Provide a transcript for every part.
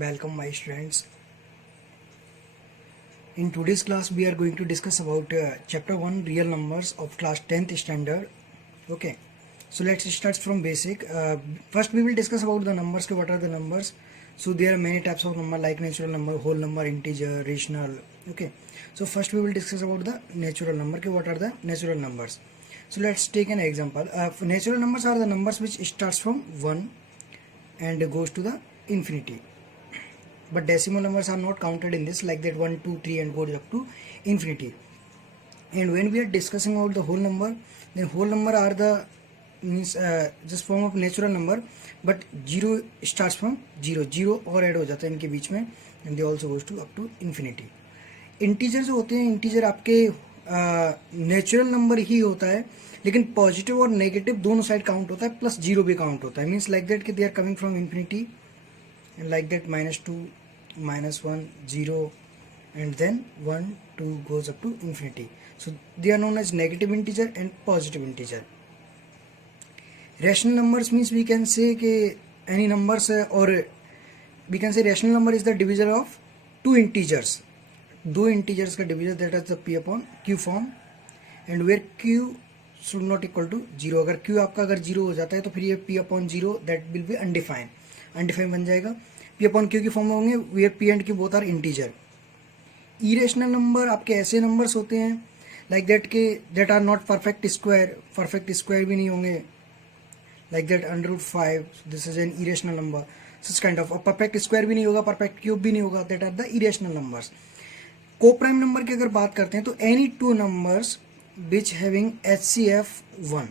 Welcome my students. In today's class we are going to discuss about chapter 1 real numbers of class 10th standard. Okay, so let's start from basic. First we will discuss about the numbers. What are the numbers? So there are many types of number like natural number, whole number, integer, rational. Okay, so first we will discuss about the natural number. What are the natural numbers? So let's take an example. Natural numbers are the numbers which starts from 1 and goes to the infinity. But decimal numbers are not counted in this, like that 1, 2, 3 and goes up to infinity. And when we are discussing about the whole number, then whole number are the means just form of natural number, but 0 starts from 0 और add हो जाता है इनके बीच में, and they also goes to up to infinity. Integer जो होते हैं, integer आपके नेचुरल नंबर ही होता है, लेकिन पॉजिटिव और नेगेटिव दोनों साइड काउंट होता है, प्लस 0 भी काउंट होता है. मीन्स लाइक दैट कि they are coming from infinity and like that -2, -1, 0 and then 1, 2 goes up to infinity. So they are known as negative integer and positive integer. Rational numbers means we can say कि any numbers or we can say rational number is the divisor of two integers. दो integers का divisor, that is the p upon q form, and where q should not equal to 0. अगर q आपका अगर 0 हो जाता है तो फिर ये p upon 0 that will be undefined बन जाएगा. p अपॉन q की फॉर्म में होंगे where p and q both are integer. Irrational number आपके ऐसे नंबर्स होते हैं लाइक दैट के that are not perfect square भी नहीं होंगे, like that √5 this is an irrational number, such kind of. Perfect square भी नहीं होगा, परफेक्ट क्यूब भी नहीं होगा, that are the irrational numbers. Coprime number की अगर बात करते हैं तो any two numbers which having HCF 1,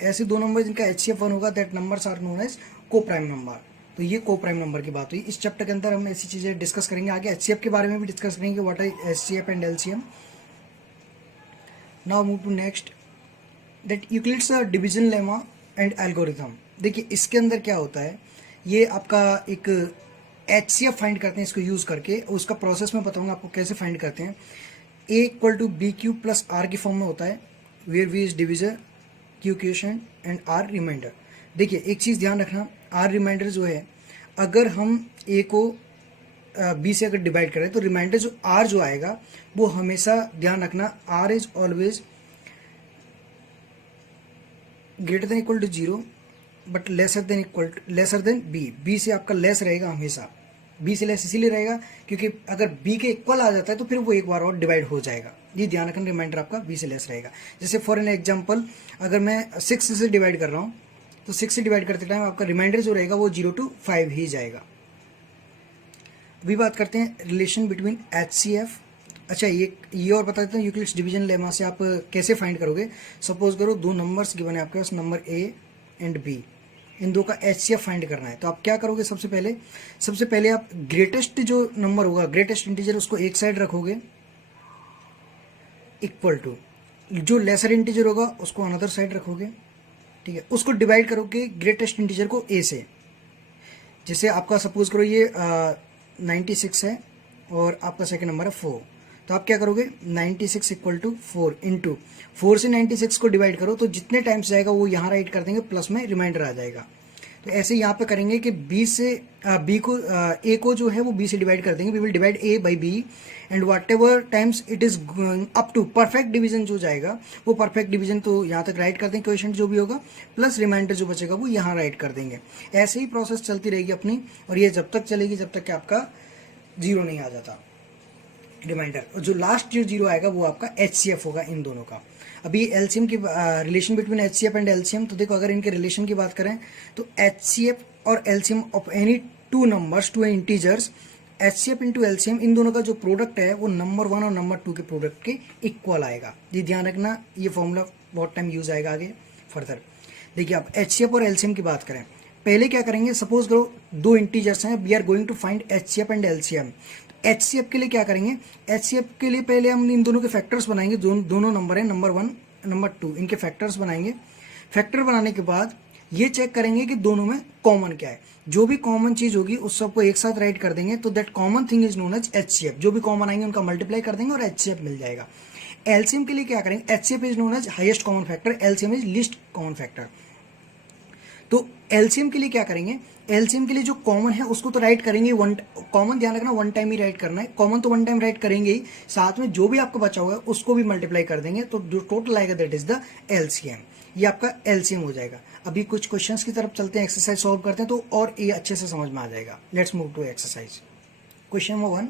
ऐसे दो नंबर जिनका HCF 1 होगा, that numbers are known as coprime number. तो ये को प्राइम नंबर की बात हुई. इस चैप्टर के अंदर हम ऐसी चीजें डिस्कस करेंगे. आगे HCF के बारे में भी डिस्कस करेंगे, what are HCF and LCM. Now move to next, that Euclid's division lemma and algorithm. देखिए इसके अंदर क्या होता है, ये आपका एक HCF फाइंड करते हैं इसको यूज करके. उसका प्रोसेस मैं बताऊंगा आपको कैसे फाइंड करते हैं. A equal to BQ plus R की फॉर्म में होता है, where V is divisor, Q question and R reminder. देखिए एक चीज ध्यान रखना, आर रिमाइंडर जो है, अगर हम ए को बी से अगर डिवाइड करें तो रिमाइंडर जो आर जो आएगा वो हमेशा ध्यान रखना, R is always greater than equal to 0 but lesser than B से आपका लेस रहेगा हमेशा. बी से लेस इसीलिए रहेगा क्योंकि अगर बी के इक्वल आ जाता है तो फिर वो एक बार और डिवाइड हो जाएगा. ये ध्यान रखना, रिमाइंडर आपका बी से लेस रहेगा. जैसे फॉर एन एग्जाम्पल, अगर मैं 6 से डिवाइड कर रहा हूं तो 6 से डिवाइड करते टाइम आपका रिमाइंडर जो रहेगा वो 0 to 5 ही जाएगा. अभी बात करते हैं रिलेशन बिटवीन HCF. अच्छा ये और बता देता हूँ यूक्लिड्स डिवीजन लेमा से आप कैसे फाइंड करोगे. सपोज करो दो नंबर्स गिवन है आपके पास, नंबर A एंड B, इन दो का HCF फाइंड करना है. तो आप क्या करोगे, सबसे पहले आप ग्रेटेस्ट जो नंबर होगा, ग्रेटेस्ट इंटीजर, उसको एक साइड रखोगे, इक्वल टू जो लेसर इंटीजर होगा उसको अनदर साइड रखोगे. ठीक है, उसको डिवाइड करोगे ग्रेटेस्ट इंटीजर को ए से. जैसे आपका सपोज करो ये 96 है और आपका सेकंड नंबर है 4, तो आप क्या करोगे, 96 इक्वल टू 4 इंटू 4 से 96 को डिवाइड करो, तो जितने टाइम्स जाएगा वो यहाँ राइट कर देंगे, प्लस में रिमाइंडर आ जाएगा. तो ऐसे यहाँ पे करेंगे कि ए को जो है वो बी से डिवाइड कर देंगे. We will divide A by B and whatever times it is up to perfect division जो जाएगा वो परफेक्ट डिवीजन तो यहाँ तक राइट कर देंगे, क्वेश्चन जो भी होगा, प्लस रिमाइंडर जो बचेगा वो यहाँ राइट कर देंगे. ऐसे ही प्रोसेस चलती रहेगी अपनी, और ये जब तक चलेगी जब तक कि आपका 0 नहीं आ जाता रिमाइंडर. और जो लास्ट जो 0 आएगा वो आपका HCF होगा इन दोनों का. अभी एलसीएम की relation between HCF and LCM, तो देखो अगर इनके रिलेशन की बात करें तो HCF और LCM of any two numbers, two integers, HCF into LCM, इन दोनों का जो प्रोडक्ट है वो नंबर 1 और नंबर 2 के प्रोडक्ट के इक्वल आएगा. ये ध्यान रखना, ये फॉर्मूला बहुत टाइम यूज आएगा आगे फर्दर. देखिए आप HCF और LCM की बात करें, पहले क्या करेंगे, सपोज करो दो इंटीजर्स हैं, we are going to find HCF and LCM. HCF के लिए क्या करेंगे, HCF के लिए पहले हम इन दोनों के फैक्टर्स बनाएंगे. दोनों नंबर है, नंबर 1 नंबर 2, इनके फैक्टर्स बनाएंगे. फैक्टर बनाने के बाद ये चेक करेंगे कि दोनों में कॉमन क्या है. जो भी कॉमन चीज होगी उस सबको एक साथ राइट कर देंगे, तो that common thing is known as HCF. जो भी कॉमन आएंगे उनका मल्टीप्लाई कर देंगे और HCF मिल जाएगा. LCM के लिए क्या करेंगे, HCF is known as highest common factor, LCM is least common factor. तो एलसीएम के लिए क्या करेंगे, एलसीएम के लिए जो कॉमन है उसको तो राइट करेंगे वन, कॉमन ध्यान रखना वन टाइम ही राइट करना है, कॉमन तो वन टाइम राइट करेंगे ही, साथ में जो भी आपको बचा होगा उसको भी मल्टीप्लाई कर देंगे, तो जो टोटल आएगा दैट इज द एलसीएम। ये आपका एलसीएम हो जाएगा। अभी कुछ क्वेश्चंस की तरफ चलते हैं, एक्सरसाइज सॉल्व करते हैं तो और ये अच्छे से समझ में आ जाएगा। Let's move to exercise. Question number 1,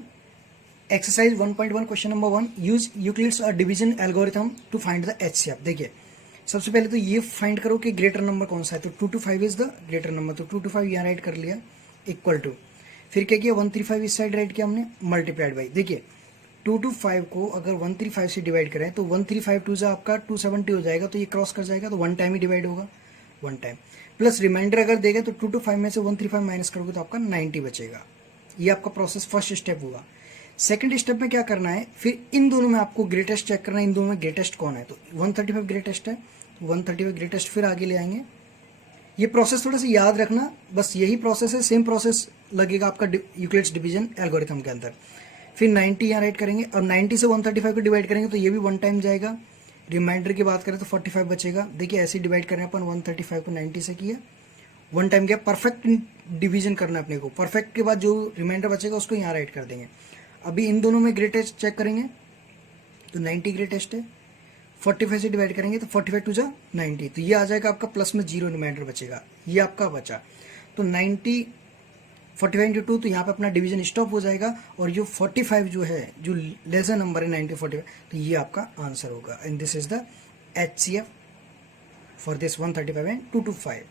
exercise 1.1 question number 1, use Euclid's division algorithm to find the HCF. देखिए सबसे पहले तो ये फाइंड करो कि ग्रेटर नंबर कौन सा है, तो 2 to 5 is the greater number, तो 2 to 5 यहाँ राइट कर लिया, इक्वल टू, फिर क्या किया 135 इस साइड राइट किया हमने, मल्टीप्लाइड बाई, देखिए 2 to 5 को अगर 135 से डिवाइड करें तो 135 टू से आपका 270 हो जाएगा, तो ये क्रॉस कर जाएगा, तो वन टाइम ही डिवाइड होगा, वन टाइम, प्लस रिमाइंडर अगर देगा तो 2 to 5 में से 135 माइनस करोगे तो आपका 90 बचेगा। ये आपका प्रोसेस फर्स्ट स्टेप हुआ। सेकंड स्टेप में क्या करना है, फिर इन दोनों में आपको ग्रेटेस्ट चेक करना है, इन दोनों में ग्रेटेस्ट कौन है, तो 135 ग्रेटेस्ट है, 135 ग्रेटेस्ट, फिर आगे ले आएंगे। ये प्रोसेस थोड़ा सा याद रखना, बस यही प्रोसेस है, सेम प्रोसेस लगेगा आपका यूक्लिड्स डिवीजन एल्गोरिथम के अंदर। फिर 90 यहाँ राइट करेंगे, और 90 से 135 को डिवाइड करेंगे तो ये भी वन टाइम जाएगा। रिमाइंडर की बात करें तो 45 बचेगा। देखिए ऐसे डिवाइड करें अपन, 135 को 90 से किया, वन टाइम गया, परफेक्ट डिवीजन करना है अपने को। परफेक्ट के बाद जो रिमाइंडर बचेगा उसको यहाँ राइट कर देंगे। अभी इन दोनों में ग्रेटेस्ट चेक करेंगे तो 90 ग्रेटेस्ट है, 45 से डिवाइड करेंगे तो 45 टू जा 90, तो ये आ जाएगा आपका, प्लस में जीरो रिमाइंडर बचेगा, ये आपका बचा। तो 90 45 इंटू 2, तो यहाँ पे अपना डिवीजन स्टॉप हो जाएगा, और जो 45 जो है, जो लेसर नंबर है 90 45, तो ये आपका आंसर होगा। And this is the HCF for this 135 and 2 to 5।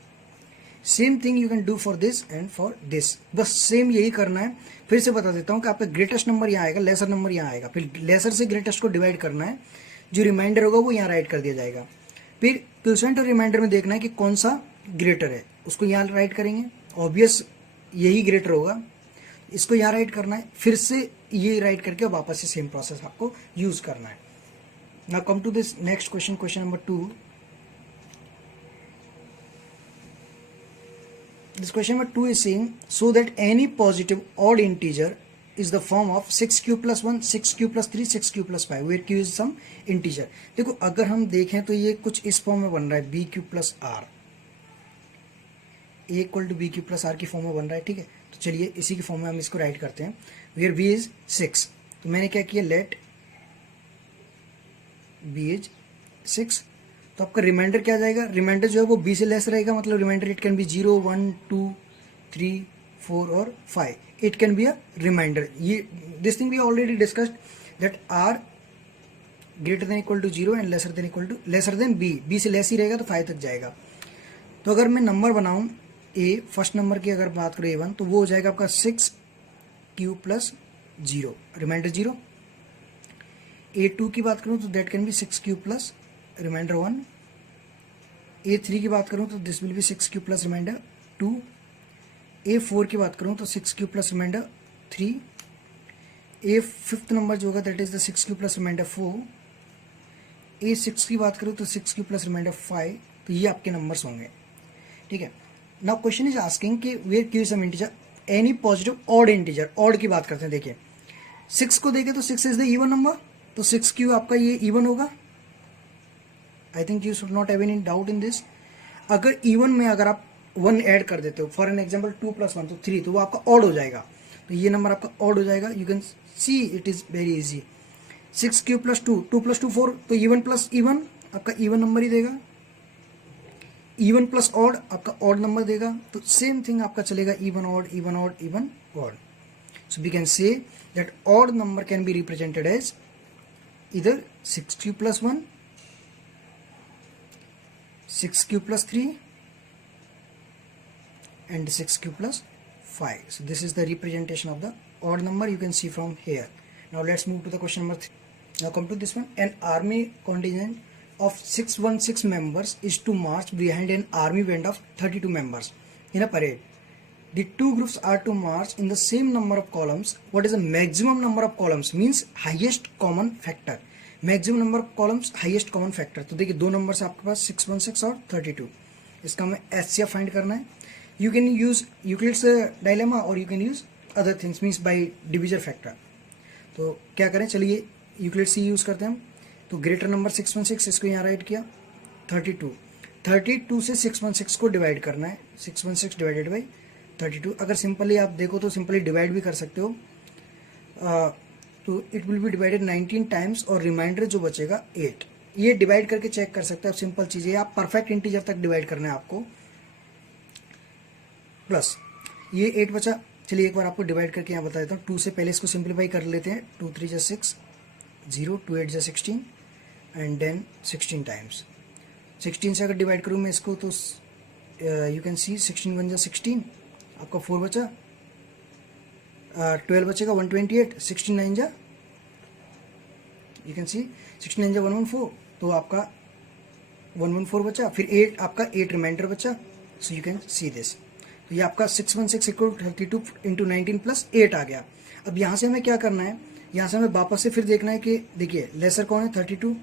Same thing you can do for this and for this, बस सेम यही करना है। फिर से बता देता हूँ कि आपका ग्रेटेस्ट नंबर यहाँ आएगा, लेसर नंबर यहाँ आएगा, फिर लेसर से ग्रेटेस्ट को डिवाइड करना है, जो रिमाइंडर होगा वो यहाँ राइट कर दिया जाएगा। फिर क्वोशिएंट और रिमाइंडर में देखना है कि कौन सा ग्रेटर है, उसको यहाँ राइट करेंगे, ऑब्वियस यही ग्रेटर होगा, इसको यहाँ राइट करना है, फिर से ये राइट करके वापस से सेम प्रोसेस आपको यूज करना है। Now come to this next question, question number 2। This question number 2 is saying, so that any positive odd integer is the form of 6q plus 1, 6q plus 3, 6q plus 5, where q is some integer। देखो अगर हम देखें तो ये कुछ इस form में बन रहा है, bq plus r, a equal to bq plus r की फॉर्म में बन रहा है, ठीक है। तो चलिए इसी की फॉर्म में हम इसको राइट करते हैं, where b is 6, तो मैंने क्या किया, let b is 6, तो आपका रिमाइंडर क्या जाएगा, रिमाइंडर जो है वो b से लेस रहेगा, मतलब रिमाइंडर इट कैन बी 0 1 2 3 4 और 5, it can be a reminder. ये this thing we already discussed that are greater than equal to 0 and lesser than equal to lesser than b से less ही रहेगा तो 5 तक जाएगा। तो अगर मैं नंबर बनाऊं a, फर्स्ट नंबर की अगर बात करूं a1, तो वो हो जाएगा आपका 6q प्लस 0, रिमाइंडर 0। a2 की बात करूं तो that can be 6q plus reminder 1। a3 की बात करूं तो this will be 6q plus reminder 2। a4 की बात करूं तो 6q plus reminder 3। a5th number जो होगा that is the 6q plus reminder 4। a6 की बात करूं तो 6q प्लस रिमाइंडर 5। तो ये आपके नंबर्स होंगे, ठीक है। नाउ क्वेश्चन इज आस्किंग कि where q is some integer any positive odd integer, odd की बात करते हैं। देखिए 6 को देखें तो 6 इज द इवन नंबर, तो 6q आपका ये इवन होगा। I think you should not have any doubt in this. अगर इवन में अगर आप 1 ऐड कर देते हो, फॉर एन एग्जांपल 2 + 1 तो 3, तो वो आपका ऑड हो जाएगा, तो ये नंबर आपका ऑड हो जाएगा। You can see it is very easy. 6q plus 2, 2 + 2 4, तो इवन प्लस इवन आपका इवन नंबर ही देगा, इवन प्लस ऑड आपका ऑड नंबर देगा। तो सेम थिंग आपका चलेगा, even odd even odd even odd. So we can say that odd number can be represented as इधर 6q plus 1, 6q plus 3 and 6q plus 5. So this is the representation of the odd number you can see from here. Now let's move to the question number 3. Now come to this one. An army contingent of 616 members is to march behind an army band of 32 members in a parade. The two groups are to march in the same number of columns. What is the maximum number of columns? Means highest common factor. Maximum number of columns, highest common factor. तो देखिए दो numbers आपके पास 616 और 32, इसका हमें HCF find करना है। You can use Euclid's dilemma और you can use other things means by division factor. तो क्या करें, चलिए यूक्लिड्स ही यूज करते हैं हम। तो ग्रेटर नंबर 616, इसको यहाँ राइट किया, 32 32 से 616 को डिवाइड करना है, 616 डिवाइडेड बाई 32। अगर सिंपली आप देखो तो सिंपली डिवाइड भी कर सकते हो, तो it will B divided 19 times और रिमाइंडर जो बचेगा 8। ये डिवाइड करके चेक कर सकते हो आप, सिंपल चीज़ है, आप परफेक्ट इंटीजर तक डिवाइड करना है आपको। प्लस ये 8 बचा, चलिए एक बार आपको डिवाइड करके यहाँ बता देता हूँ। 2 से पहले इसको सिंप्लीफाई कर लेते हैं, 2 3 जा 6, 0 2 8 जा 16 एंड देन 16 टाइम्स। 16 से अगर डिवाइड करूँ मैं इसको तो यू कैन सी 16 1 जा 16, आपका 4 बचा, 12 बचेगा 128, 16 9 जा यू कैन सी 16 9 जा 114, तो आपका 114 बचा, फिर 8 आपका 8 रिमाइंडर बचा। सो यू कैन सी दिस, तो ये आपका 616 इक्वल 32 इंटू 19 प्लस 8 आ गया। अब यहाँ से हमें क्या करना है, यहाँ से हमें वापस से फिर देखना है कि देखिए लेसर कौन है 32,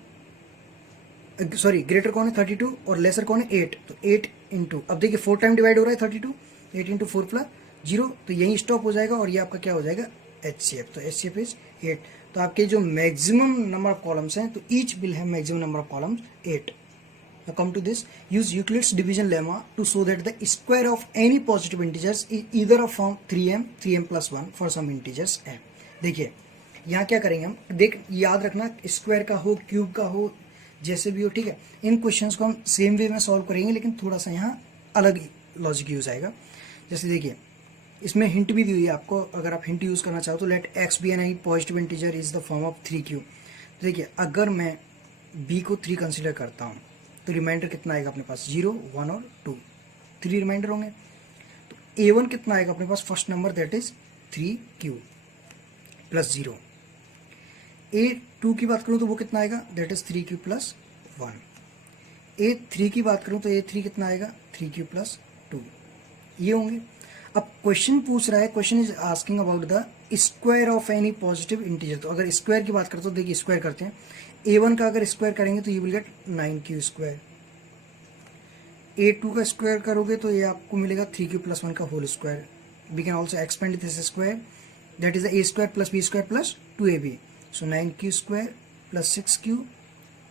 सॉरी ग्रेटर कौन है 32 और लेसर कौन है 8, तो 8 इंटू, अब देखिए 4 टाइम डिवाइड हो रहा है 32, 8 इंटू 4 प्लस 0, तो यहीं स्टॉप हो जाएगा और ये आपका क्या हो जाएगा HCF, तो HCF इज 8। तो आपके जो मैक्सिमम नंबर ऑफ कॉलम्स हैं, तो each will have maximum number of columns 8। Now come to this, use Euclid's division lemma to show that the square of any positive integers is either of form 3m, 3m plus 1 for some integers m। देखिए यहाँ क्या करेंगे हम, देख याद रखना square का हो, क्यूब का हो, जैसे भी हो, ठीक है। इन क्वेश्चंस को हम सेम वे में सॉल्व करेंगे, लेकिन थोड़ा सा यहाँ अलग लॉजिक यूज आएगा। जैसे देखिए इसमें हिंट भी दी हुई है आपको, अगर आप हिंट यूज करना चाहो तो let x be an positive integer is the form of 3q। तो देखिए अगर मैं b को 3 कंसिडर करता हूँ तो रिमाइंडर कितना आएगा अपने पास, 0 1 और 2, 3 रिमाइंडर होंगे। तो a1 कितना आएगा अपने पास, first number that is 3q plus 0। a2 की बात करूँ तो वो कितना आएगा, that is 3q plus 1। a3 की बात करूँ तो a3 कितना आएगा, 3q प्लस 2, ये होंगे। अब क्वेश्चन पूछ रहा है, question is asking about the square of any positive integer. तो अगर स्क्वायर की बात करते हो, देखिए स्क्वायर करते हैं, a1 का अगर स्क्वायर करेंगे तो you will gate 9q square, a2 का स्क्वायर करोगे तो ये आपको मिलेगा 3q प्लस 1 का whole square. We can also expand this square, that is a square plus b square plus 2ab, so 9q square plus 6q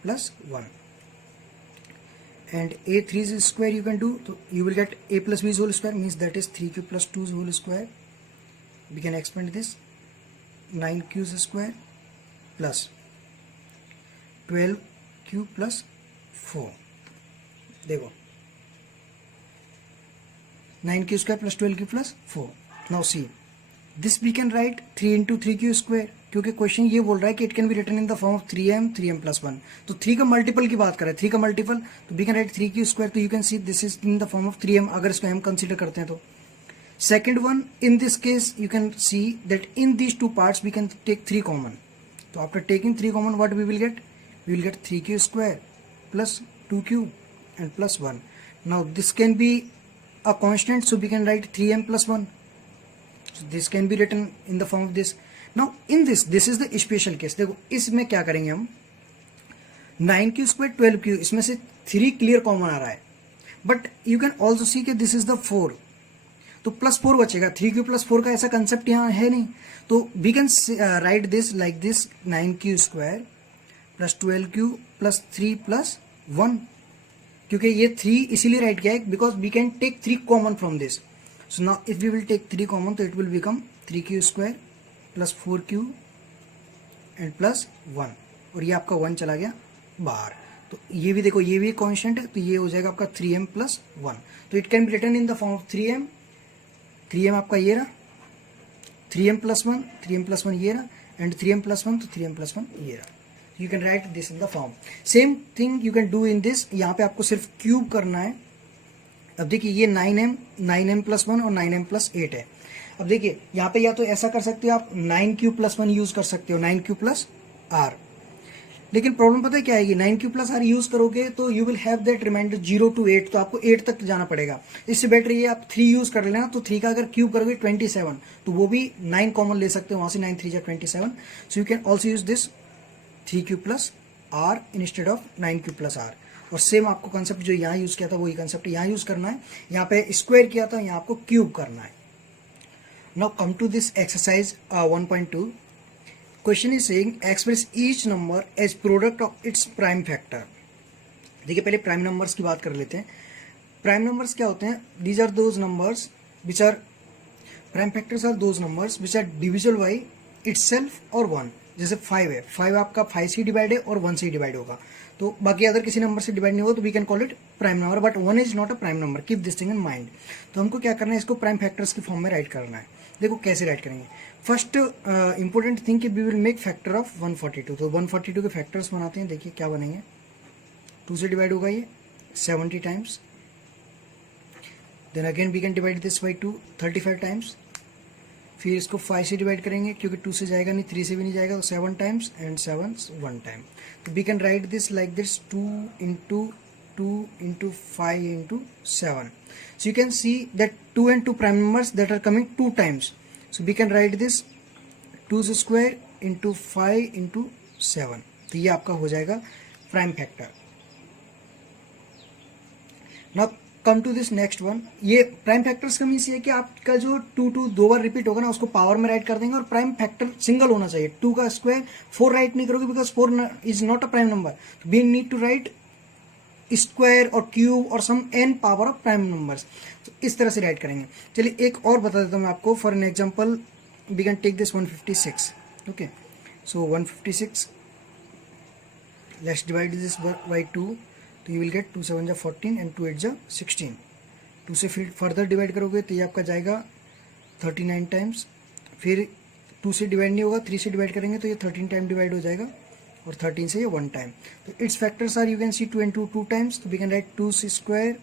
plus 1 and a3's square you can do, so you will get a plus b's whole square, means that is 3q plus 2's whole square। we can expand this 9q's square plus 12q plus 4, देखो 9q square plus 12q plus 4। now see this we can write 3 into 3q square, क्योंकि question ये बोल रहा है कि it can be written in the form of 3m 3m plus 1। तो 3 का multiple की बात करें, 3 का मल्टीपल, तो we can write 3q square, तो you can see this is in the form of 3m अगर इसको हम कंसीडर करते हैं तो। Second one, in this case you can see that in these two parts we can take 3 common. तो after taking 3 common what we will get, we will get 3q square plus 2q and plus 1। Now this can be a constant, so we can write 3m plus 1, so this can be written in the form of this। now in this is the special case। देखो इसमें क्या करेंगे हम, 9q square 12q, इसमें से 3 clear common आ रहा है, but you can also see कि दिस इज द 4, तो प्लस 4 बचेगा। 3q प्लस 4 का ऐसा कंसेप्ट यहाँ है नहीं, तो we can write this like this 9q square plus 12q plus 3 plus 1, क्योंकि ये 3 इसीलिए राइट किया है because we can take 3 common from this. So now if we will take 3 common, तो it will become 3q square plus 4q and plus 1, और ये आपका 1 चला गया बाहर। तो ये भी देखो, ये भी कांस्टेंट है, तो ये हो जाएगा आपका 3m प्लस 1। तो it can be written in the form of 3m आपका ये रहा, 3m प्लस 1, 3m प्लस 1 ये रहा, एंड 3m प्लस 1, तो 3m प्लस 1 ये रहा। You can write this in the form. Same thing you can do in this, यहाँ पे आपको सिर्फ क्यूब करना है। अब देखिए ये 9m प्लस 1 और 9m प्लस 8 है। अब देखिए यहाँ पे या तो ऐसा कर सकते हो आप 9q प्लस 1 यूज कर सकते हो, 9q प्लस r, लेकिन प्रॉब्लम पता है क्या आएगी, 9q प्लस r यूज करोगे तो you will have that reminder 0 to 8, तो आपको 8 तक जाना पड़ेगा। इससे बेटर ये आप 3 यूज कर लेना, तो 3 का अगर क्यूब करोगे 27, तो वो भी 9 कॉमन ले सकते हो, वहां से 9 3 जा 27। सो you can also use this 3q plus r instead of 9q plus r। और सेम आपको कंसेप्ट जो यहाँ यूज किया था वही कंसेप्ट यहाँ यूज करना है, यहाँ पे स्क्वायर किया था, यहाँ आपको क्यूब करना है। Now come to this exercise 1.2। Question is saying express each number as product of its prime factor. देखिए पहले प्राइम नंबर्स की बात कर लेते हैं। प्राइम नंबर्स क्या होते हैं? These are those numbers which are prime factors are those numbers which are divisible by itself और 1। जैसे 5 है, 5 आपका 5 से डिवाइड है और 1 से डिवाइड होगा, तो बाकी अगर किसी नंबर से डिवाइड नहीं होगा तो we can call it prime number, but 1 is not a prime number, keep this thing in mind. तो हमको क्या करना है, इसको प्राइम फैक्टर्स की फॉर्म में राइट करना है। देखो कैसे राइट करेंगे। फर्स्ट इंपॉर्टेंट थिंग कि we will make factor of 142। तो 142 के फैक्टर्स बनाते हैं। देखिए क्या बनेंगे, 2 से डिवाइड होगा ये 70 times, then again we can divide this by 2 35 times, फिर इसको 5 से डिवाइड करेंगे क्योंकि 2 से जाएगा नहीं, 3 से भी नहीं जाएगा, तो 7 टाइम्स एंड 7 1 टाइम। तो we can write this like this 2 into 5 into 7. So you can see that 2 and 2 prime numbers that are coming 2 times. So we can write this 2 square into 5 into 7. तो ये आपका हो जाएगा prime factor. Now come to this next one. ये prime factors का means ये कि आपका जो 2 दो बार रिपीट होगा ना, उसको पावर में राइट कर देंगे, और प्राइम फैक्टर सिंगल होना चाहिए। 2 का स्क्वायर 4 राइट नहीं करोगे because 4 is not a prime number. We need to write square और क्यूब और some n power of prime numbers. तो इस तरह से राइट करेंगे। चलिए एक और बता देता हूँ मैं आपको। For an example we can take this 156। Okay, so 156, let's divide this by 2, तो यू विल गेट 2 7 14 एंड 2 8 16। 2 से फिर फर्दर डिवाइड करोगे तो ये आपका जाएगा 39 टाइम्स, फिर 2 से डिवाइड नहीं होगा, 3 से डिवाइड करेंगे तो ये 13 टाइम डिवाइड हो जाएगा, और 13 से ये 1 टाइम। तो it's factors are, you can see 2 and 2 times, तो we can write 2 square,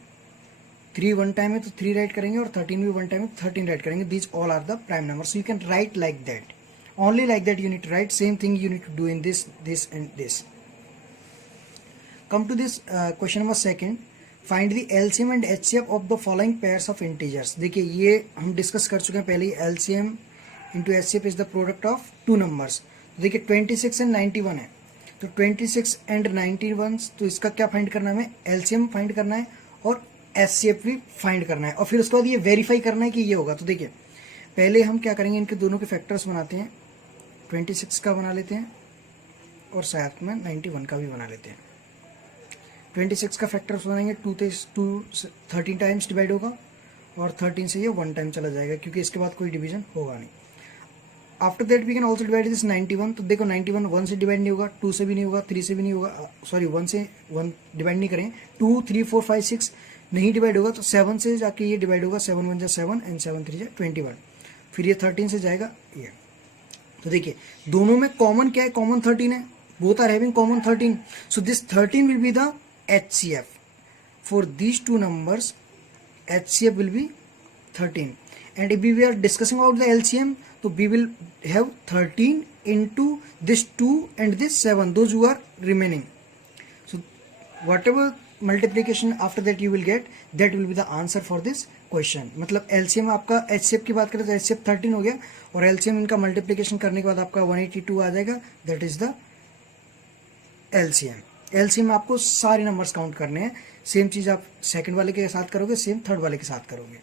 3 1 time है तो 3 राइट करेंगे, और 13 भी 1 टाइम है तो 13 राइट करेंगे। These all are the prime numbers. You can write like that, only like that you need to write. Same thing you need to do in this and this. Come to this question number second, find the LCM and HCF of the following pairs of integers. देखिए ये हम discuss कर चुके हैं पहले ही। LCM into HCF is the product of 2 numbers. देखिए 26 and 91 है, तो 26 एंड 91, तो इसका क्या फाइंड करना है हमें? एलसीएम फाइंड करना है और एचसीएफ भी फाइंड करना है, और फिर उसके बाद ये वेरीफाई करना है कि ये होगा। तो देखिए पहले हम क्या करेंगे, इनके दोनों के फैक्टर्स बनाते हैं। 26 का बना लेते हैं और साथ में 91 का भी बना लेते हैं। 26 का फैक्टर्स बनाएंगे, 2 13 टाइम्स डिवाइड होगा, और 13 से ये 1 टाइम चला जाएगा क्योंकि इसके बाद कोई डिवीजन होगा नहीं। After that we can also divide this 91। तो देखो 91 1 से डिवाइड नहीं होगा, 2 से भी नहीं होगा, 3 से भी नहीं होगा, सॉरी 1 से 1 डिवाइड नहीं करें, 2 3 4 5 6 नहीं डिवाइड होगा, तो 7 से जाके ये डिवाइड होगा, 7 1 7 एंड 7 3 21। फिर ये 13 से जाएगा ये। तो देखिए दोनों में कॉमन क्या है? कॉमन 13 है, both are having common 13, so this 13 will be the HCF for these 2 numbers. HCF will be 13, and if we are discussing about the LCM, so we will have 13 into this 2 and this 7, those who are remaining. So whatever multiplication after that you will get, that will be the answer for this question. मतलब LCM आपका, HCF की बात करें तो HCF 13 हो गया, और LCM इनका मल्टीप्लीकेशन करने के बाद आपका 182 आ जाएगा, that is the LCM। LCM में आपको सारे नंबर्स काउंट करने हैं। सेम चीज आप सेकंड वाले के साथ करोगे, सेम थर्ड वाले के साथ करोगे।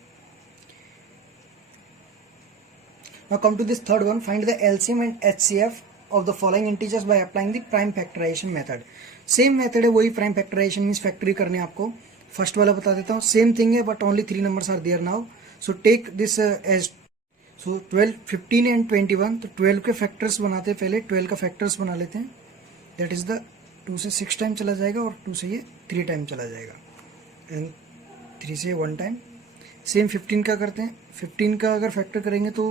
Now come to this third one, find the LCM and HCF of the following integers by applying the prime factorization method. Same method है, वही प्राइम फैक्टराइजेशन मींस फैक्टरी करने आपको। फर्स्ट वाला बता देता हूँ, सेम थिंग है but only 3 numbers are there now. So take this as, so 12 15 and 21। तो 12 के फैक्टर्स बनाते हैं पहले, 12 का फैक्टर्स बना लेते हैं। दैट इज द 2 से 6 टाइम चला जाएगा, और 2 से ये 3 टाइम चला जाएगा, एंड 3 से 1 टाइम। सेम 15 का करते हैं। 15 का अगर फैक्टर करेंगे तो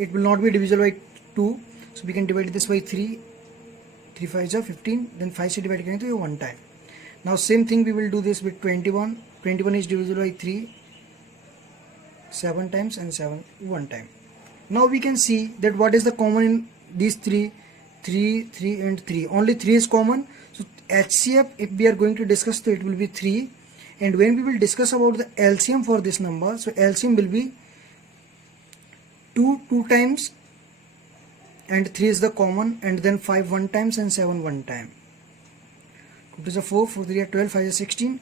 it will not be divisible by 2, so we can divide this by 3, 3 5 15, then 5 से डिवाइड करेंगे तो ये 1 time. Now same thing we will do this with 21। 21 is divisible by 3 7 times and 7 1 time. Now we can see that what is the common in these 3 and 3, only 3 is common. So HCF, if we are going to discuss, so it will be 3, and when we will discuss about the LCM for this number, so LCM will be 2 times, and 3 is the common, and then 5 1 times and 7 1 time. 2 to the 4, 4 3 are 12, 5 is 16,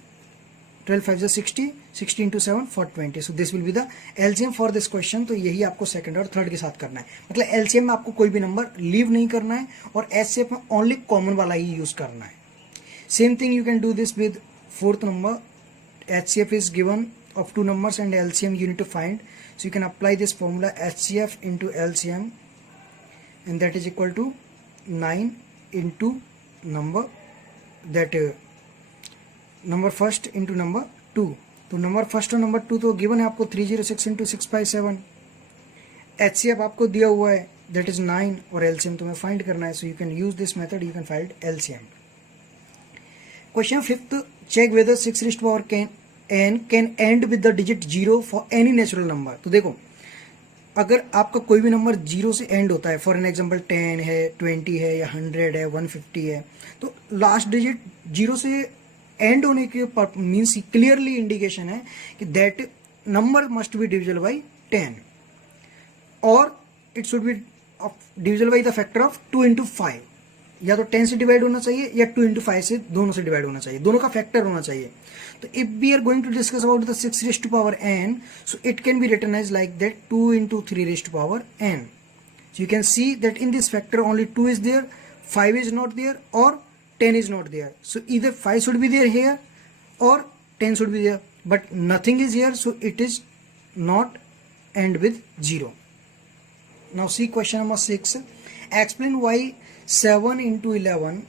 12 5 is 60, 60 into 7 for 20. So this will be the LCM for this question. तो यही आपको second और third के साथ करना है। मतलब LCM में आपको कोई भी नंबर लीव नहीं करना है, और HCF में ओनली कॉमन वाला ही यूज करना है। Same thing you can do this with fourth number, HCF is given of two numbers and LCM you need to find. So you can apply this formula HCF into LCM, and that is equal to 9 into number that number first into number 2. तो number first और number 2 तो given है आपको 306 into 657. HCF आपको दिया हुआ है that is 9 और LCM तुम्हें फाइंड करना है. So you can use this method, you can find LCM. Question 5th, check whether 6 raised to power n can end with the digit 0 for any natural number. तो देखो अगर आपका कोई भी नंबर 0 से एंड होता है, फॉर एन एग्जाम्पल 10 है, 20 है या 100 है, 150 है, तो लास्ट डिजिट 0 से एंड होने के मीन्स क्लियरली इंडिकेशन है कि that number must be divisible by 10 और it should be divisible by the factor of 2 into 5. या तो 10 से डिवाइड होना चाहिए या 2 into 5 से दोनों से डिवाइड होना चाहिए, दोनों का फैक्टर होना चाहिए. तो if we are going to discuss about the 6 raised to power n, so it can be written as like that 2 into 3 raised to power n. So you can see that in this factor only 2 is there, 5 is not there or 10 is not there. So either 5 should be there here or 10 should be there, but nothing is here, so it is not end with 0. Now see question number 6. Explain why 7 into 11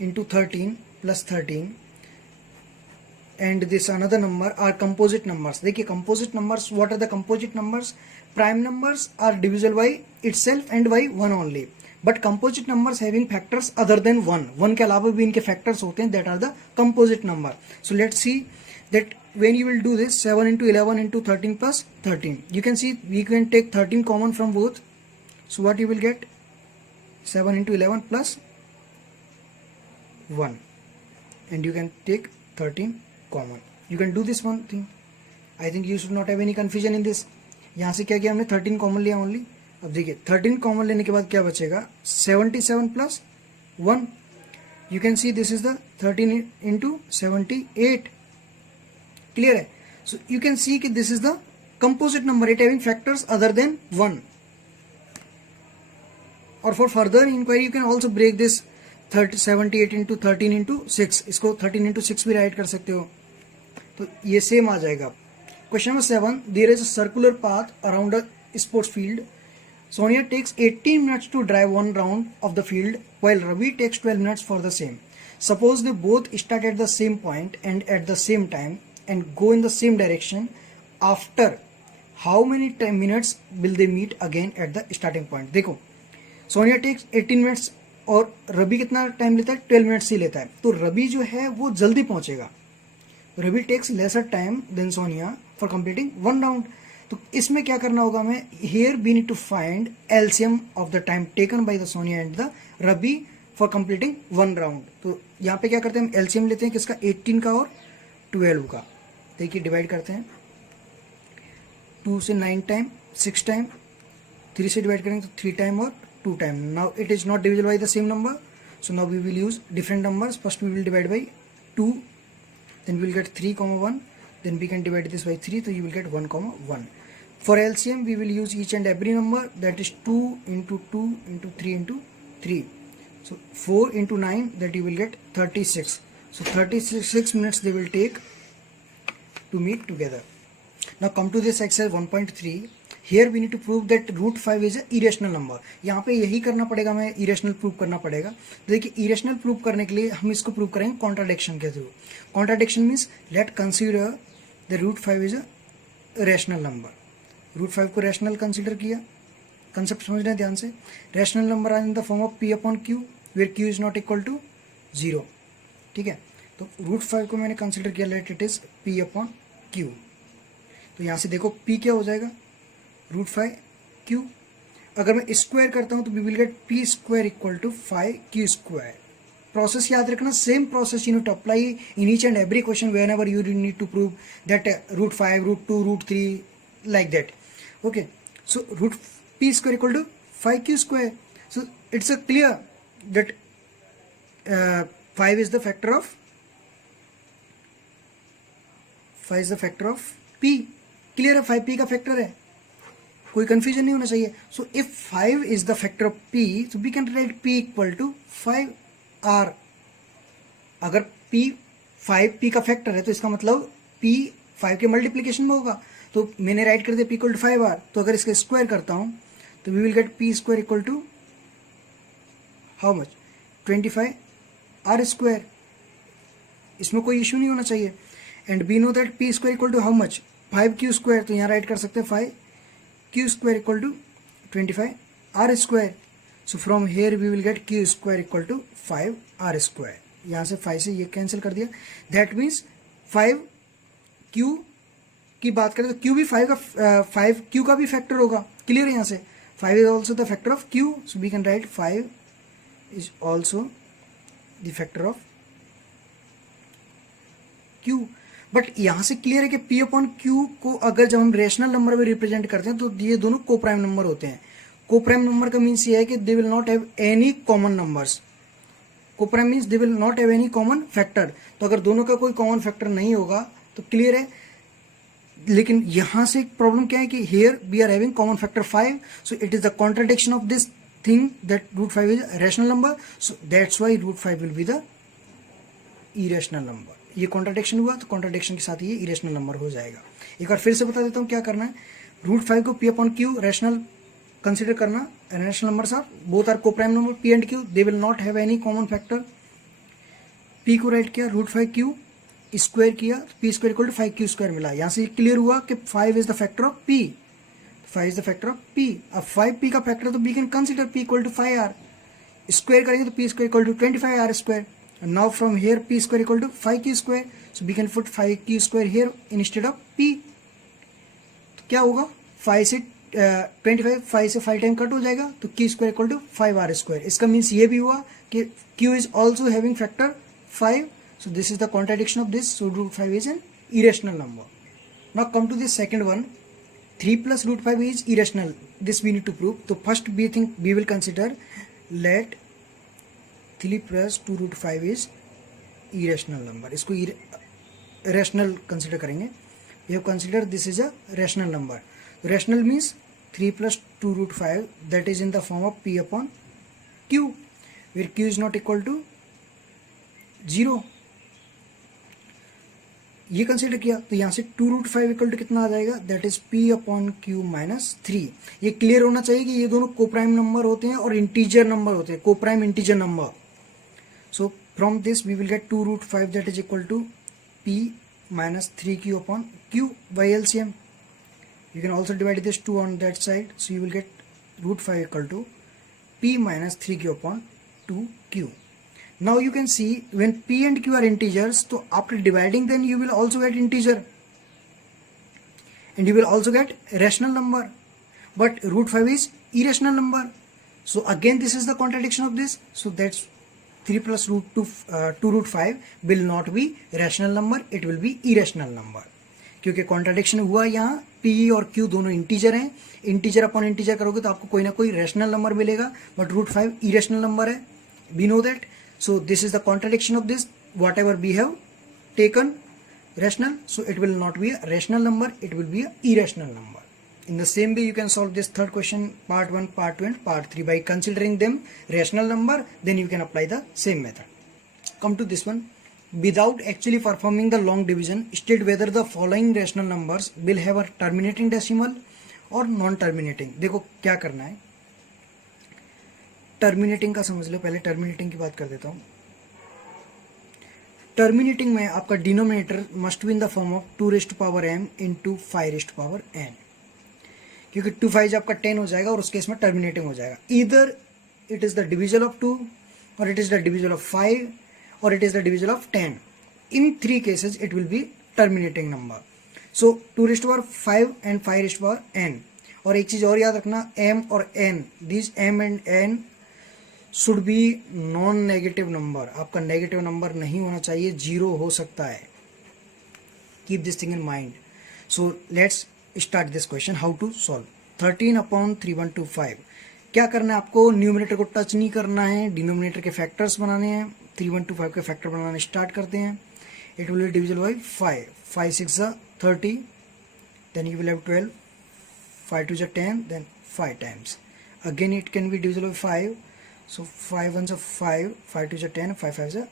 into 13 plus 13 and this another number are composite numbers. देखिए composite numbers, what are the composite numbers? Prime numbers are divisible by itself and by 1 only, but composite numbers having factors other than 1 के अलावा भी इनके factors होते हैं, that are the composite number. So let's see that when you will do this 7 into 11 into 13 plus 13, you can see we can take 13 common from both. So what you will get? 7 into 11 plus 1, and you can take 13 common. You can do this one thing. I think you should not have any confusion in this. यहाँ से क्या किया हमने 13 common लिया only. अब देखिए 13 common लेने के बाद क्या बचेगा? 77 plus 1. You can see this is the 13 into 78. Clear है? So you can see कि this is the composite number, it having factors other than 1. और for further inquiry you can also break this 78 into 13 into 6. इसको 13 into 6 भी right कर सकते हो, तो ये सेम आ जाएगा. Question number 7. There is a circular path around a sports field. Sonia takes 18 minutes to drive one round of the field, while Ravi takes 12 minutes for the same. Suppose they both start at the same point and at the same time and go in the same direction. After how many minutes will they meet again at the starting point? देखो Sonia takes 18 minutes और रवि कितना time लेता है? 12 minutes ही लेता है. तो रवि जो है वो जल्दी पहुंचेगा. Ravi takes lesser time than Sonia for completing one round. तो इसमें क्या करना होगा हमें? Here we need to find LCM of the time taken by the Sonia and the Ravi for completing one round. तो यहाँ पे क्या करते हैं? हम एलसीएम लेते हैं किसका? 18 का और 12 का. देखिए डिवाइड करते हैं. 2 से 9 टाइम, 6 टाइम, 3 से डिवाइड करेंगे तो 3 टाइम और 2 time. Now it is not divisible by the same number, so now we will use different numbers. First we will divide by 2, then we will get 3, 1, then we can divide this by 3, so you will get 1, 1. For LCM we will use each and every number, that is 2 into 2 into 3 into 3. So 4 into 9, that you will get 36. So 36 minutes they will take to meet together. Now come to this exercise 1.3. Here we need to prove that root 5 is a irrational number. यहाँ पे यही करना पड़ेगा, हमें irrational prove करना पड़ेगा. तो देखिए irrational प्रूव करने के लिए हम इसको प्रूव करेंगे कॉन्ट्राडिक्शन के थ्रू. Contradiction means let consider the root 5 is a rational number. Root 5 को रैशनल कंसीडर किया. कंसेप्ट समझ रहे हैं ध्यान से. Rational number are in the form of p upon q where q is not equal to 0. ठीक है, तो रूट 5 को मैंने कंसीडर किया let it is p upon q. तो यहाँ से देखो p क्या हो जाएगा? Root 5 q. अगर मैं स्क्वायर करता हूं तो we will get p square equal to 5q square. Process याद रखना, same process you need to apply in each and every question when ever you need to prove that root 5, root 2, root 3 like that. Okay, so root p square equal to 5q square. So it's a clear that 5 is the factor of p. Clear है, 5p का factor है, कोई confusion नहीं होना चाहिए. So if 5 is the factor of p, so we can write p equal to 5r. अगर p 5 p का factor है, तो इसका मतलब p 5 के मल्टीप्लीकेशन में होगा, तो मैंने राइट कर दिया p इक्वल टू 5r। तो अगर इसका स्क्वायर करता हूं तो we will get p square equal to how much 25r square. इसमें कोई इश्यू नहीं होना चाहिए। And we know that p square equal to how much 5q square, तो यहाँ राइट कर सकते हैं 5q square equal to 25r square. So from here we will get q square equal to 5r square. यहाँ से 5 से ये cancel कर दिया, दैट मीन्स 5q की बात करें तो q भी 5q का भी फैक्टर होगा। क्लियर है? यहाँ से 5 is also the factor of q, so we can write 5 is also the factor of q। But यहां से क्लियर है कि p अपॉन q को अगर जब हम रेशनल नंबर में रिप्रेजेंट करते हैं तो ये दोनों को प्राइम नंबर होते हैं। को प्राइम नंबर का मीन्स ये है कि they will not have any common numbers. Coprime means they will not have any common factor. तो अगर दोनों का कोई कॉमन फैक्टर नहीं होगा तो क्लियर है। लेकिन यहां से प्रॉब्लम क्या है कि here we are having common factor 5, so it is the contradiction of this thing that √5 is rational number, so that's why √5 will be the irrational number. ये कॉन्ट्रडिक्शन हुआ तो कॉन्ट्रडिक्शन के साथ ये इरेशनल नंबर हो जाएगा। एक बार फिर से बता देता हूँ क्या करना है। √5 को p upon q rational consider करना। Rational numbers are both are coprime number p and q, they will not have any common factor. p को राइट किया √5q स्क्वायर किया, p square equal to 5q square मिला। यहाँ से clear हुआ कि 5 is the factor of p, 5 is the factor of p। अब 5p का फैक्टर तो b can consider p equal to 5r। Square करेंगे तो p square equal to 25r square. And now from here p square equal to 5q square, so we can put 5q square here instead of p। तो क्या होगा 5 से 25, 5 से 5 time cut हो जाएगा तो q square equal to 5r square। इसका means ये भी हुआ कि q is also having factor 5, so this is the contradiction of this, so √5 is an irrational number। Now come to the second one, 3 plus √5 is irrational, this we need to prove। तो first we will consider let 3 plus 2√5 is irrational number। इसको rational consider करेंगे। We have considered this is a rational number। Rational means 3 plus 2√5 that is in the form of p upon q, where q is not equal to 0। ये consider किया तो यहाँ से 2√5 equal to कितना आ जाएगा, that is p upon q minus 3। ये clear होना चाहिए कि ये दोनों को प्राइम नंबर होते हैं और इंटीजर नंबर होते हैं, को prime integer number. So from this we will get 2√5 that is equal to p minus 3q upon q by LCM। You can also divide this 2 on that side, so you will get √5 equal to p minus 3q upon 2q। Now you can see when p and q are integers, so after dividing then you will also get integer and you will also get rational number, but √5 is irrational number, so again this is the contradiction of this, so that's 3 plus 2√5 will not be rational number, it will be irrational number। क्योंकि contradiction हुआ यहाँ p और q दोनों integer हैं, integer upon integer करोगे तो आपको कोई ना कोई रैशनल नंबर मिलेगा, बट √5 इरेशनल नंबर है, we know that. So this is the contradiction of this, what ever we have taken rational, so it will not be a rational number, it will be a irrational number। In the same way you can solve this third question, part 1, part 2 and part 3 by considering them rational number, then you can apply the same method। Come to this one, without actually performing the long division, state whether the following rational numbers will have a terminating decimal or non terminating। देखो क्या करना है, terminating का समझ लो, पहले terminating की बात कर देता हूँ। टर्मिनेटिंग में आपका denominator must be in the form of 2m into 5n, क्योंकि 2 5 आपका 10 हो जाएगा और उस केस में टर्मिनेटिंग हो जाएगा। Either it is the डिविजल of 2 और इट इज द डिविजल ऑफ 5 और it is the डिविजल of 10। In 3 cases it will B terminating number. So 2⁵ and 5⁵n। और एक चीज और याद रखना, m और n, this m and n should be non negative number. आपका नेगेटिव नंबर नहीं होना चाहिए, 0 हो सकता है। Keep this thing in mind. So let's start this question, how to solve 13/3125। क्या करना है आपको, न्यूमरेटर को टच नहीं करना है, डिनोमिनेटर के फैक्टर्स बनाने हैं। 3125 के फैक्टर बनाने स्टार्ट करते हैं। It will be divisible by 5, 5 6 30, then you will have 12, 5 2 10, then 5 times. Again it can be divisible by 5, so 5 1 5, 5 2 10, 5 5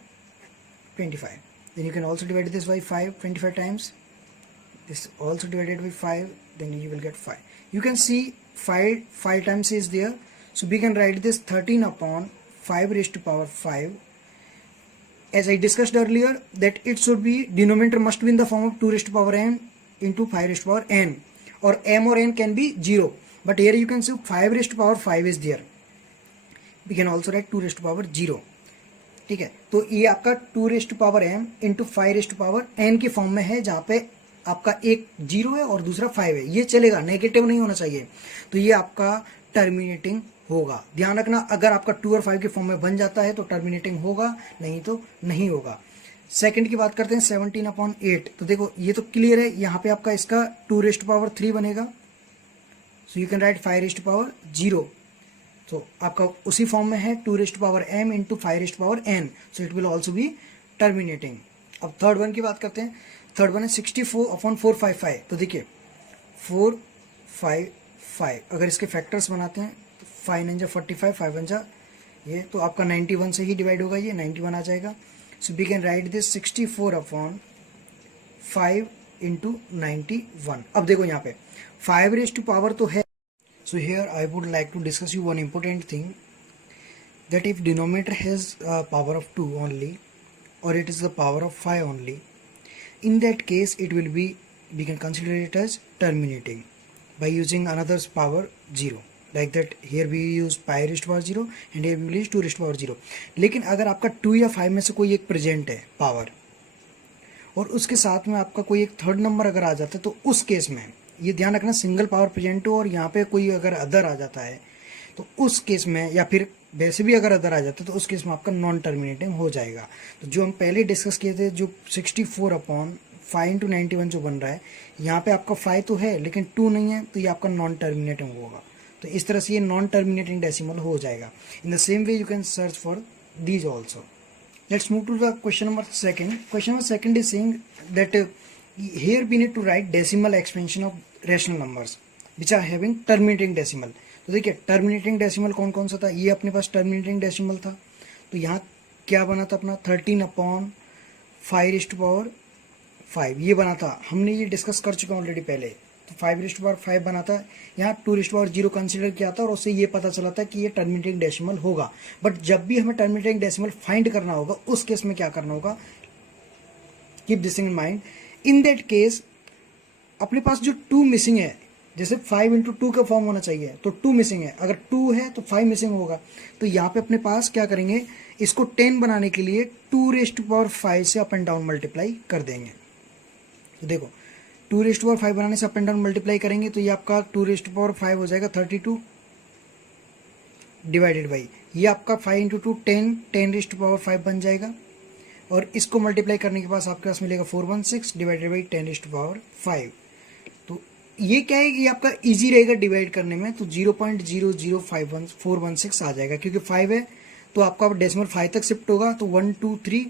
25। then you can also divide this by 5 25 times, this also divided by 5, then you will get 5. You can see 5 times is there, so we can write this 13 upon 5 raised to power 5. As I discussed earlier, that it should be, denominator must be in the form of 2 raised to power n into 5 raised to power n, or m or n can be 0, but here you can see 5 raised to power 5 is there. We can also write 2 raised to power 0. ठीक है, तो ये आपका 2 raised to power m into 5 raised to power n के form में है, जहां पे आपका एक 0 है और दूसरा 5 है, ये चलेगा, नेगेटिव नहीं होना चाहिए, तो ये आपका टर्मिनेटिंग होगा। ध्यान रखना, अगर आपका 2 और 5 के फॉर्म में बन जाता है तो टर्मिनेटिंग होगा, नहीं तो नहीं होगा। सेकंड की बात करते हैं 17 अपॉन 8, तो देखो ये तो क्लियर है, यहाँ पे आपका इसका 2 रेस्ट टू पावर 3 बनेगा, so you can write 5 raised to power 0, तो आपका उसी फॉर्म में है 2 raised to power m into 5 raised to power n, so it will also be terminating. अब थर्ड वन की बात करते हैं, थर्ड वन है 64 अपॉन 455, तो देखिए 455, अगर इसके फैक्टर्स बनाते हैं तो 5 9 जा 45, 5 1 जा ये, तो आपका 91 से ही डिवाइड होगा, ये 91 आ जाएगा। So we can write this 64 upon 5 into 91। अब देखो यहाँ पे 5 रेस्ट टू पावर तो है, so here I would like to discuss you one important thing, that if denominator has power of 2 only, or it is the power of 5 only, in that case it will be, we can consider it as terminating by using another's power 0, like that here we use pi raised to power 0 and here we will use 2 raised to power 0। लेकिन अगर आपका 2 या 5 में से कोई एक present है power, और उसके साथ में आपका कोई एक थर्ड नंबर अगर आ जाता है, तो उस केस में ये ध्यान रखना, सिंगल पावर प्रेजेंट हो और यहाँ पे कोई अगर अदर आ जाता है, तो उस केस में, या फिर वैसे भी अगर अदर आ जाता है, तो उस केस में आपका नॉन टर्मिनेटिंग हो जाएगा। तो जो हम पहले डिस्कस किए थे, जो 64 अपॉन 5 इंटू 91 जो बन रहा है, यहाँ पे आपका 5 तो है लेकिन 2 नहीं है, तो ये आपका नॉन टर्मिनेटिंग होगा। तो इस तरह से ये नॉन टर्मिनेटिंग डेसिमल हो जाएगा। In the same way you can search for these also. Let's move to the question number second. Question number second is saying that here we need to write decimal expansion of rational numbers which are having terminating decimal. तो देखिए terminating decimal कौन कौन सा था, ये अपने पास terminating decimal था, तो यहाँ क्या बना था अपना 13 अपॉन 5 रेज़ टू पावर 5, ये बना था, हमने ये डिस्कस कर चुका ऑलरेडी पहले। तो 5 रेज़ टू पावर 5 बना था, यहाँ 2 रेज़ टू पावर 0 कंसिडर किया था, और उससे ये पता चला था कि ये टर्मिनेटिंग डेसिमल होगा। बट जब भी हमें टर्मिनेटिंग डेसिमल फाइंड करना होगा, उस केस में क्या करना होगा, keep this in mind. In that case अपने पास जो 2 मिसिंग है, जैसे 5 इंटू 2 का फॉर्म होना चाहिए, तो 2 मिसिंग है, अगर 2 है तो 5 मिसिंग होगा, तो यहाँ पे अपने पास क्या करेंगे, इसको 10 बनाने के लिए 2 रेज़ टू पावर 5 से अप एंड डाउन मल्टीप्लाई कर देंगे। तो देखो 2 रेज़ टू पावर 5 बनाने से अप एंड डाउन मल्टीप्लाई करेंगे, तो ये आपका 2 रेज़ टू पावर 5 हो जाएगा 32 डिवाइडेड बाई, ये आपका 5 इंटू 2 10 रेज़ टू पावर 5 बन जाएगा, और इसको मल्टीप्लाई करने के पास आपके पास मिलेगा 416 divided by 10 raise to power 5। तो ये क्या है कि आपका इजी रहेगा डिवाइड करने में, तो 0.0051416 आ जाएगा, क्योंकि 5 है तो आपका डेसिमल 5 तक शिफ्ट होगा, तो 1 2 3,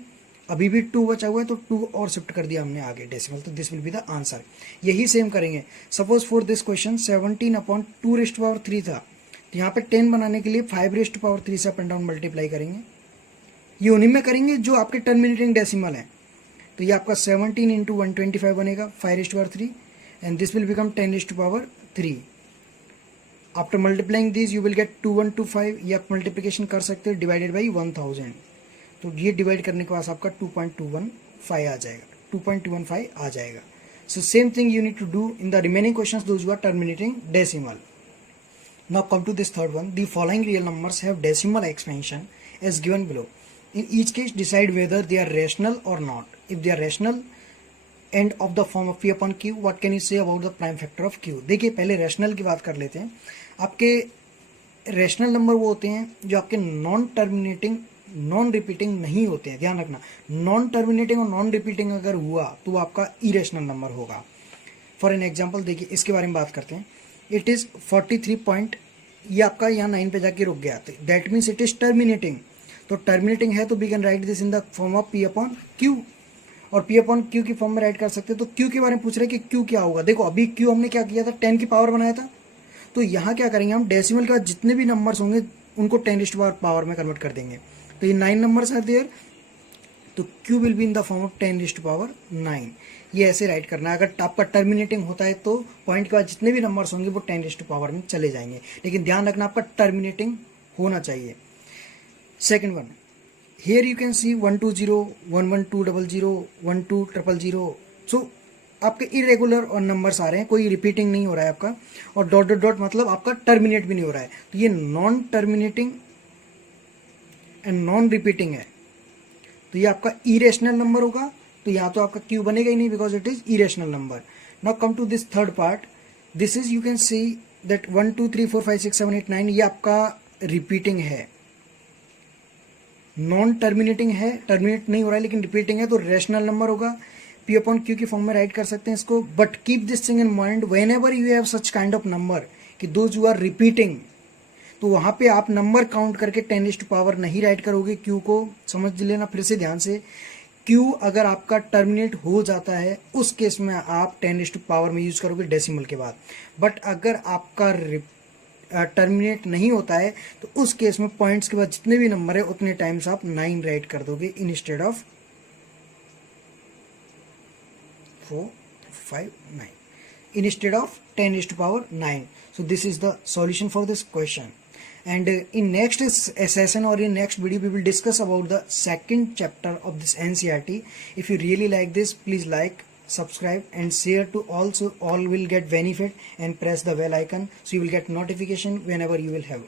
अभी भी 2 बचा हुआ है, तो 2 और शिफ्ट कर दिया हमने आगे डेसिमल, तो this will be the answer. यही सेम करेंगे। Suppose for this question 17 upon 2 raise to power 3 था, तो यहाँ पे 10 बनाने के लिए 5 रेज़ टू पावर 3 से अप एंड डाउन मल्टीप्लाई करेंगे, ये उन्हीं में करेंगे जो आपके टर्मिनेटिंग डेसिमल है। तो ये आपका 17 इंटू 125 बनेगा 5 raise to power 3, and this will become 10 raise to power 3। After multiplying this you will get 2125, ये आप मल्टीप्लिकेशन कर सकते हो, डिवाइडेड बाई 1000, तो ये डिवाइड करने के बाद आपका 2.215 आ जाएगा, 2.215 आ जाएगा। So same thing you need to do in the remaining questions those who are terminating decimal. Now come to this third one, the following real numbers have decimal expansion as given below. In each case, decide whether they are rational or not. If they are rational and of the form of P upon Q, what can you say about the prime factor of Q? देखिए पहले rational की बात कर लेते हैं। आपके rational number वो होते हैं जो आपके नॉन टर्मिनेटिंग, नॉन रिपीटिंग नहीं होते हैं। ध्यान रखना, नॉन टर्मिनेटिंग और नॉन रिपीटिंग अगर हुआ तो वो आपका इरेशनल नंबर होगा। फॉर एन एग्जाम्पल देखिए, इसके बारे में बात करते हैं। इट इज़ 43 पॉइंट, ये आपका यहाँ 9 पे जाके रुक गया, तो that means it is terminating. तो टर्मिनेटिंग है तो we can write this in the form of P upon Q, और P अपॉन Q की फॉर्म में राइट कर सकते हैं। तो Q के बारे में पूछ रहे हैं कि Q क्या होगा। देखो अभी Q हमने क्या किया था, 10 की पावर बनाया था, तो यहाँ क्या करेंगे हम, डेसिमल के बाद जितने भी नंबर्स होंगे उनको 10 पावर में कन्वर्ट कर देंगे। तो ये 9 नंबर्स आर देयर, तो q will be in the form of 10⁻9। ये ऐसे राइट करना है। अगर आपका टर्मिनेटिंग होता है तो पॉइंट के बाद जितने भी नंबर्स होंगे वो 10 में चले जाएंगे, लेकिन ध्यान रखना आपका टर्मिनेटिंग होना चाहिए। Second one, here you can सी 120, 11200, 12000। सो आपके इरेगुलर और नंबर्स आ रहे हैं, कोई रिपीटिंग नहीं हो रहा है आपका, और डॉट डॉट डॉट मतलब आपका टर्मिनेट भी नहीं हो रहा है, तो ये non terminating and non repeating है, तो ये आपका इरेशनल नंबर होगा। तो यहाँ तो आपका क्यू बनेगा ही नहीं because it is irrational number. Now come to this third part, this is you can see that 1 2 3 4 5 6 7 8 9 ये आपका रिपीटिंग है, नॉन टर्मिनेटिंग है, टर्मिनेट नहीं हो रहा है लेकिन रिपीटिंग है, तो रेशनल नंबर होगा। पी अपॉन क्यू की फॉर्म में राइट कर सकते हैं इसको, but keep this thing in mind when ever you have such kind of number कि दोज यू आर रिपीटिंग, तो वहां पे आप नंबर काउंट करके 10 नहीं राइट करोगे। क्यू को समझ लेना फिर से ध्यान से, क्यू अगर आपका टर्मिनेट हो जाता है उस केस में आप 10 में यूज करोगे डेसिमल के बाद, बट अगर आपका टर्मिनेट नहीं होता है तो उस केस में पॉइंट्स के बाद जितने भी नंबर है उतने टाइम्स आप 9 राइट कर दोगे instead of 4 5 9 instead of 10⁻9. So this is the solution for this question. And in next session or in next video we will discuss about the second chapter of this NCERT. If you really like this, please like, subscribe and share to all, so all will get benefit, and press the bell icon so you will get notification whenever you will have